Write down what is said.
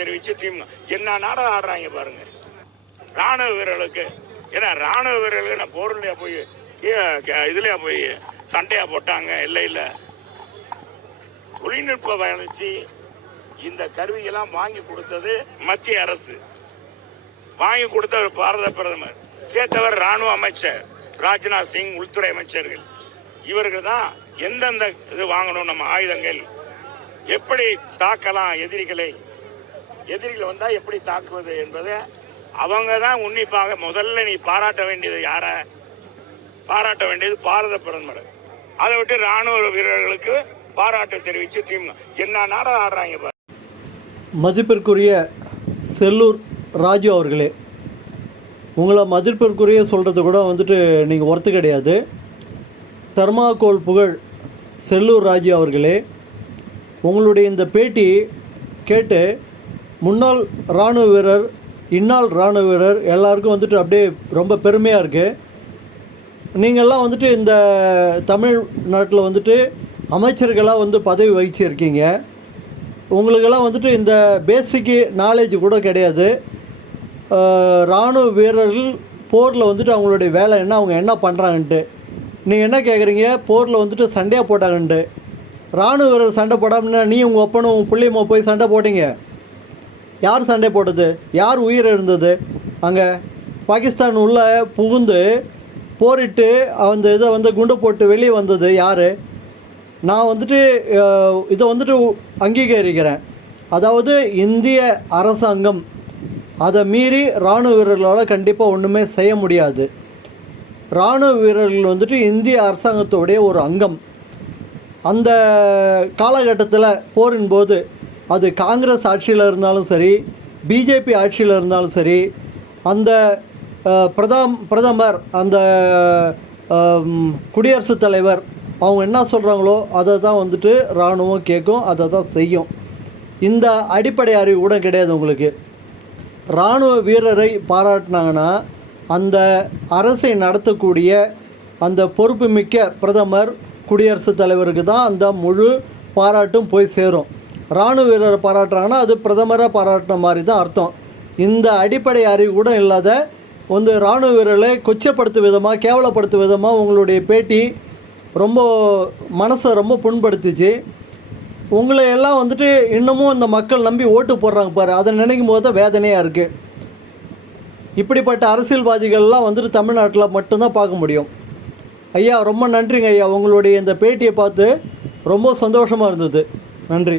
தெரிவித்து திமுக என்ன நாடகம் ஆடுறாங்க பாருங்க. ராணுவ வீரர்களுக்கு ஏன்னா ராணுவ வீரர்களுக்கு நான் போர்லையா போய் இதுலையா போய் சண்டையா போட்டாங்க. இல்லை தொழில்நுட்ப வளர்ச்சி இந்த கருவியெல்லாம் வாங்கி கொடுத்தது மத்திய அரசு, வாங்கி கொடுத்தவர் பாரத பிரதமர், கேட்டவர் ராணுவ அமைச்சர் ராஜ்நாத் சிங், உள்துறை அமைச்சர்கள். இவர்கள் தான் எந்தெந்த இது வாங்கணும், நம்ம ஆயுதங்கள் எப்படி தாக்கலாம், எதிரிகள் வந்தா எப்படி தாக்குவது என்பதை அவங்க தான் உன்னிப்பாக. முதல்ல நீ பாராட்ட வேண்டியது யார? பாராட்ட வேண்டியது பாரத பிரதமர். அதை விட்டு ராணுவ வீரர்களுக்கு பாராட்டு தெரிவித்து திமுக என்ன நாடகம் ஆடுறாங்க பாரு. மதிப்பிற்குரிய செல்லூர் ராஜு அவர்களே, உங்களை மதிப்பிற்குரிய சொல்கிறது கூட நீங்கள் ஒர்த்து கிடையாது. தர்மாகோல் புகழ் செல்லூர் ராஜு அவர்களே, உங்களுடைய இந்த பேட்டி கேட்டு முன்னாள் இராணுவ வீரர், இந்நாள் இராணுவ வீரர் எல்லாருக்கும் அப்படியே ரொம்ப பெருமையாக இருக்குது. நீங்கள்லாம் இந்த தமிழ்நாட்டில் அமைச்சர்களாக பதவி வகிச்சிருக்கீங்க. உங்களுக்கெல்லாம் இந்த பேசிக்கு நாலேஜ் கூட கிடையாது. இராணுவ வீரர்கள் போரில் அவங்களுடைய வேலை என்ன, அவங்க என்ன பண்ணுறாங்கன்ட்டு நீங்கள் என்ன கேட்குறீங்க? போரில் சண்டையாக போட்டாங்கன்ட்டு. இராணுவ வீரர் சண்டை போடாமன்னா நீ உங்கள் ஒப்பனும் உங்கள் பிள்ளையுமா போய் சண்டை போட்டீங்க? யார் சண்டை போட்டது? யார் உயிர் இருந்தது? அங்கே பாகிஸ்தான் உள்ளே புகுந்து போரிட்டு அந்த இதை குண்டு போட்டு வெளியே வந்தது யார்? நான் இதை அங்கீகரிக்கிறேன். அதாவது இந்திய அரசாங்கம் அதை மீறி இராணுவ வீரர்களால் கண்டிப்பாக ஒன்றுமே செய்ய முடியாது. இராணுவ வீரர்கள் இந்திய அரசாங்கத்தோடைய ஒரு அங்கம். அந்த காலகட்டத்தில் போரின் போது அது காங்கிரஸ் ஆட்சியில் இருந்தாலும் சரி, பிஜேபி ஆட்சியில் இருந்தாலும் சரி, அந்த பிரதமர், அந்த குடியரசுத் தலைவர் அவங்க என்ன சொல்கிறாங்களோ அதை தான் இராணுவம் கேட்கும், அதை தான் செய்யும். இந்த அடிப்படை அறிவு கூட கிடையாது உங்களுக்கு. இராணுவ வீரரை பாராட்டினாங்கன்னா அந்த அரசை நடத்தக்கூடிய அந்த பொறுப்புமிக்க பிரதமர், குடியரசுத் தலைவருக்கு தான் அந்த முழு பாராட்டும் போய் சேரும். இராணுவ வீரரை பாராட்டுறாங்கன்னா அது பிரதமரை பாராட்டின மாதிரி தான் அர்த்தம். இந்த அடிப்படை அறிவு கூட இல்லாத இராணுவ வீரர்களை கொச்சப்படுத்தும் விதமாக, கேவலப்படுத்தும் விதமாக உங்களுடைய பேட்டி ரொம்ப மனசை ரொம்ப புண்படுத்திச்சு. உங்களை எல்லாம் இன்னமும் இந்த மக்கள் நம்பி ஓட்டு போடுறாங்க பாரு, அதை நினைக்கும் போது தான் வேதனையாக இருக்குது. இப்படிப்பட்ட அரசியல்வாதிகள்லாம் தமிழ்நாட்டில் மட்டும்தான் பார்க்க முடியும். ஐயா ரொம்ப நன்றிங்க ஐயா, உங்களுடைய இந்த பேட்டியை பார்த்து ரொம்ப சந்தோஷமாக இருந்தது. நன்றி.